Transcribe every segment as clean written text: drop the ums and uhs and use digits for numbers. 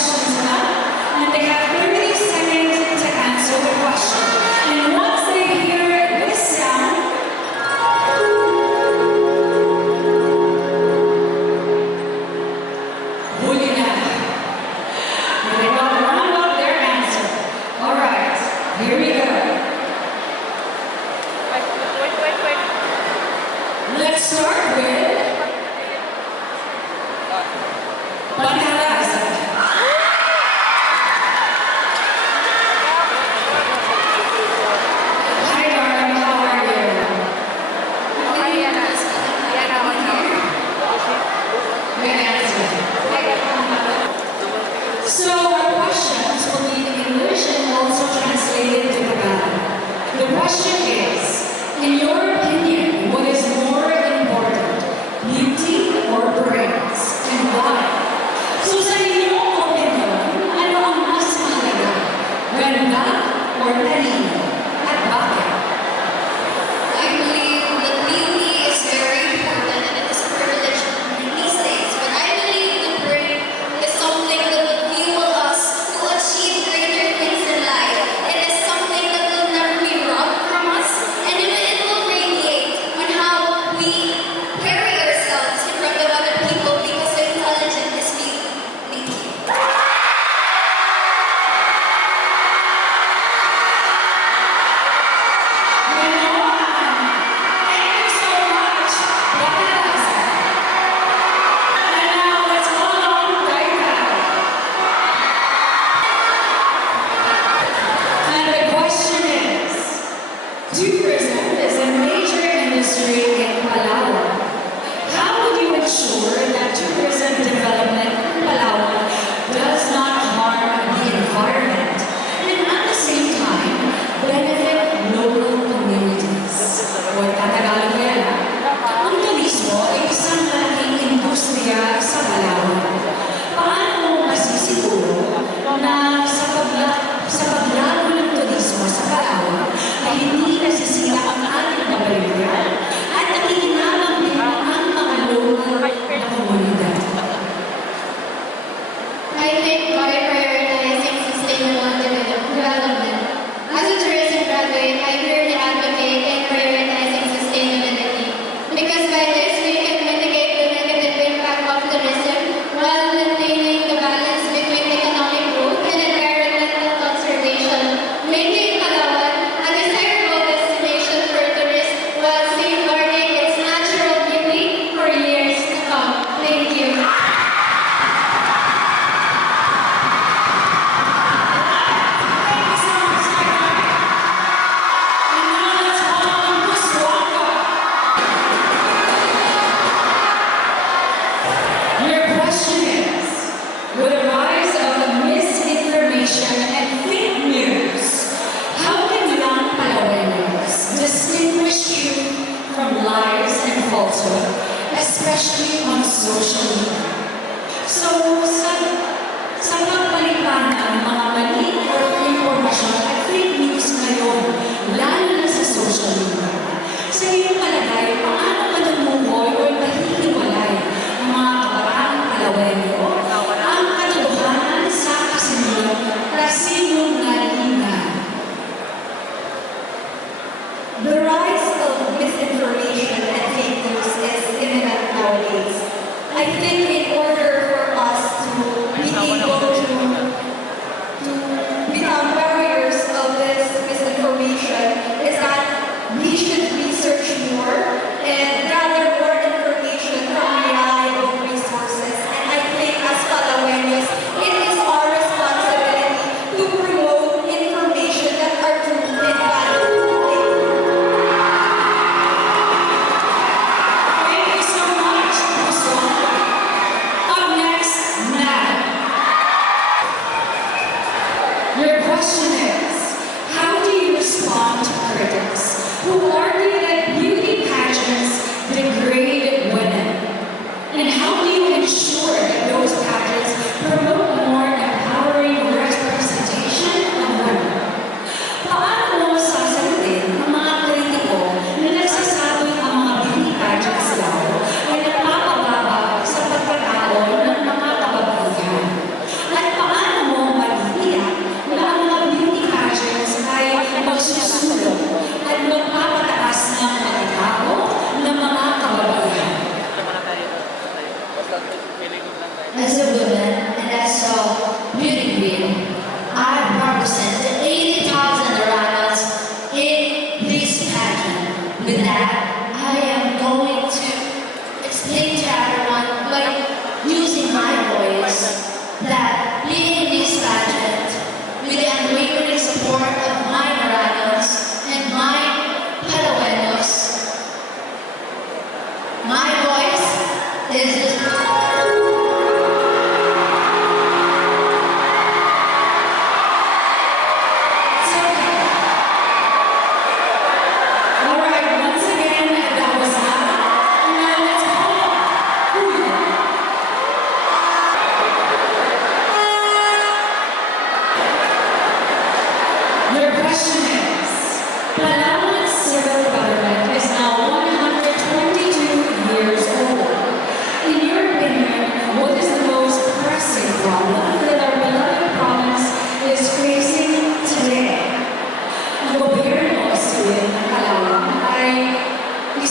questions up, and they have 30 seconds to answer the question. And once they hear this sound, huli na. They will round up their answer. All right, here we go. Wait. Let's start with Pagkalasa. Hi, Darren. How are you? Good answer. So our questions will be in English and also translated to Tagalog. The question is, in your opinion, what is more important, beauty or brains, and why? So sa inyong opinion, ano ang mas mahalaga? Ganda or talino? At bakit? I believe that beauty is very important and it is a privilege in these days. But I believe the brain is something that will fuel us to achieve greater things in life. It is something that will never be robbed from us, and it will radiate on how we carry ourselves in front of other people because intelligence is beauty. Thank you. Ganon! Thank you so much, Pagkalasa. And now let's call on Daika. And the question is, tourism is a major industry in Palawan. How would you ensure that tourism development in Palawan does not harm the environment and at the same time benefit local communities? O tatagalog ko yan, ha? Ang turismo ay isang malaking industriya sa Palawan. Paano mo masisiguro na sa paglago ng turismo sa Palawan ay hindi nasisira ang ating pamilya at nakikinabang din ang mga local na komunidad? I think by prioritizing sustainable development. As a tourism graduate, I clearly advocate in prioritizing sustainability. Because by this, we can mitigate the negative impact of tourism while maintaining the balance between economic growth and environmental conservation, making Palawan a desirable destination for tourists while safeguarding its natural beauty for years to come. Thank you. Thank you so much, Daika. And now let's call on Kuswaka. Your question is, with the rise of misinformation and fake news, how can young Palaweños distinguish truth from lies and falsehood, especially on social media? So, sa pagpalipan ng mga mali o impormasyon at fake news ngayon, lalo na sa social media, sa iyong palagay, paano manumukoy o mahihiwalay ang mga kabataang Palaweño ang katotohanan sa kasinungalingan? The rise of misinformation and fake news is imminent nowadays. I think in order for us to be able to become barriers of this misinformation is that we should research more and gather more information from reliable resources. And I think as Palaweños, it is our responsibility to promote information that are true and valuable. Thank you so much, Kuswaka. Philippines, I represent the 80,000 Aranas in this pageant. With that, I am going to explain to everyone by using my voice that being in this pageant with the unwavering support of my Aranas and my Palawenos, my voice is It's okay. All right, once again, that was Anna. Now let's call Julia. Your question is, Palawan's civil government is now 122 years old. In your opinion, what is the most pressing problem that our beloved province is facing today? Ang gobyerno civil ng Palawan ay 122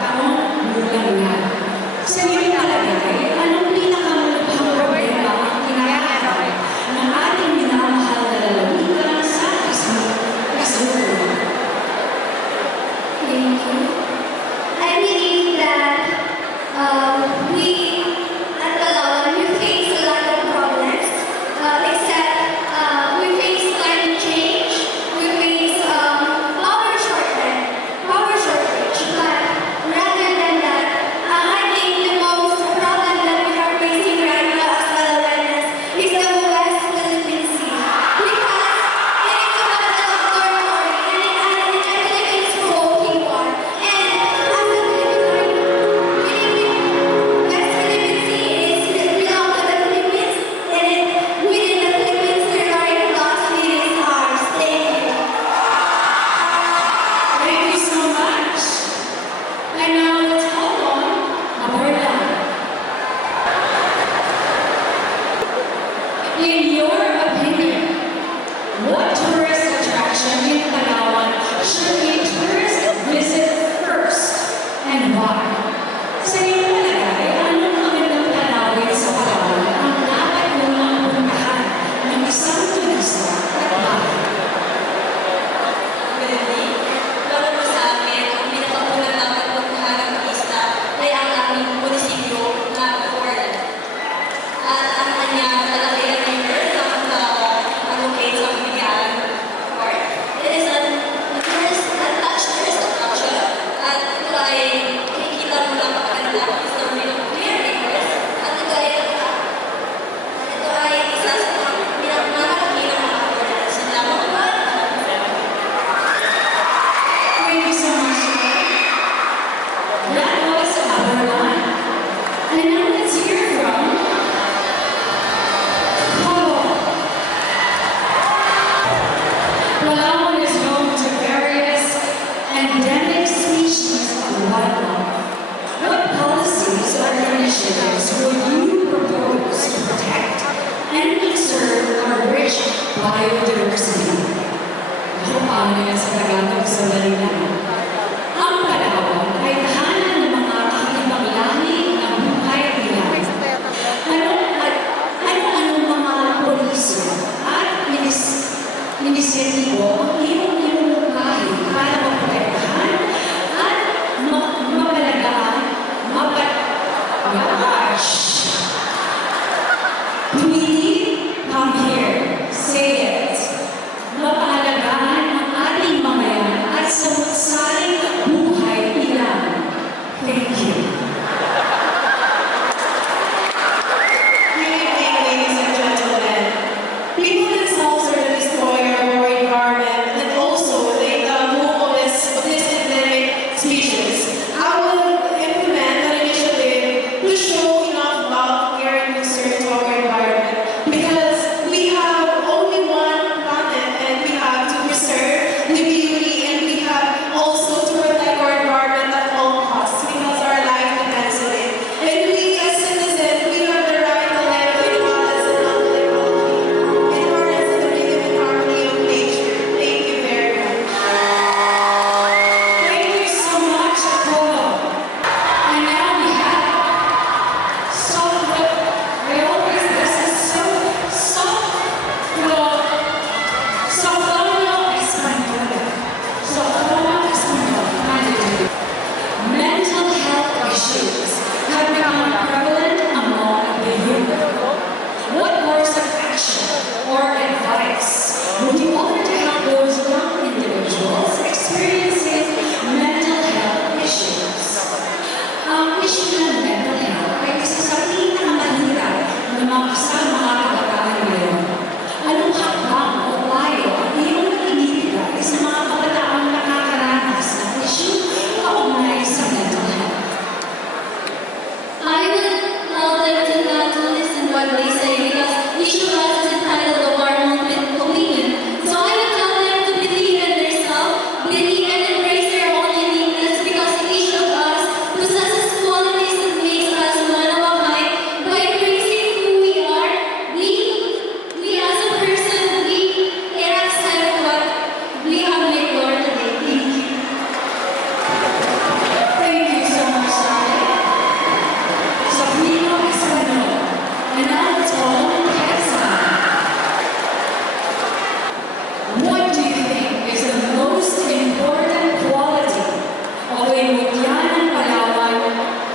taong gulang na. Sa iyong palagay, anong pinakamalubhang problema ang kinakaharap ng ating minamahal na lalawigan sa kasalukuyan? Thank you. I believe that we at Palawan, we face a lot of problems. Except we face climate change, we face power shortage. But rather than that, I think the most problem that we are facing right now as Palawanas is the West Philippine Sea. Because it is a battle of territory and it actually is floating war. And as a West Philippine Sea is belong to the Philippines, and within the Philippines territory belongs to these ours. Thank you. Thank you so much. And now let's call on Aborla. In your opinion, what tourist attraction in Palawan should a tourist visit first and why? Sa iyong palagay, anong magandang tanawin sa Palawan ang dapat munang puntahan ng isang turista at bakit? Good evening. Para po sa amin, ang pinakaunang dapat puntahan ng turista ay ang aming munisipyo na Bacoor. At ang kanyang kalagayan river na allocate sa Bigyan Park. It is a tourist attraction at ito ay makikita mo napakaganda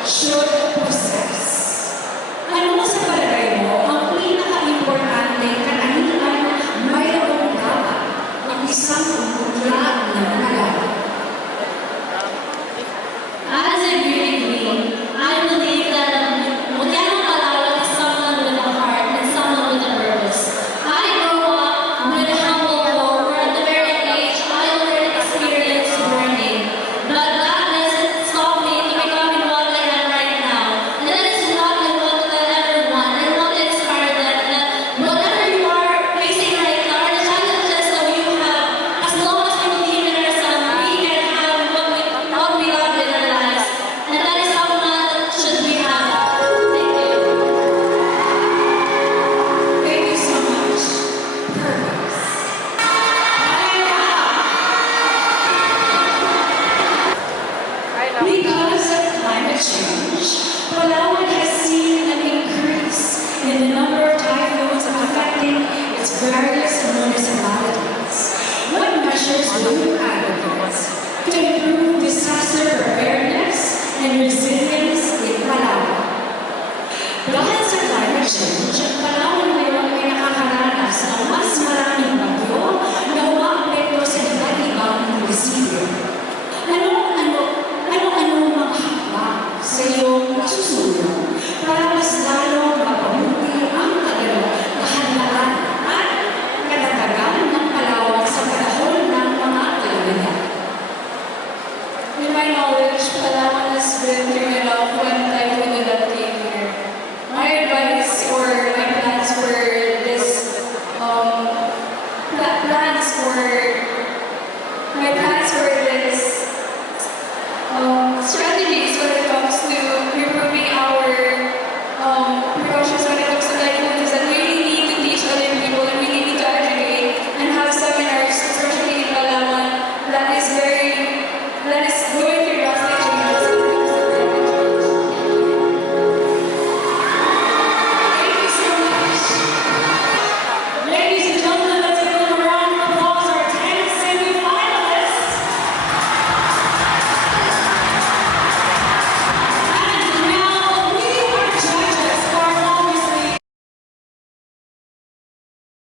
should possess. Ano sa palagay mo ang pinaka-importante katangian mayroong dapat ang isang mula ng Palawan? As a beauty queen, I believe that Mutianong Palawan is someone with a heart and someone with a purpose. I grew up with a humble home where at the very age I already experienced burning. But that doesn't stop me to becoming what I am right now. And that is what I want to tell everyone and want to inspire them that whatever you are facing right now or the challenges that you have, as long as we believe in ourselves, we can have what we love in our lives. And that is how much should we have. Thank you. Thank you so much. Purpose. Because of climate change, Palawan has seen an increase in the number of typhoons affecting its various municipalities. What measures will you advocate to improve disaster preparedness and resilience in Palawan? Dahil sa climate change, Palawan ngayon ay nakakaranas ng mas maraming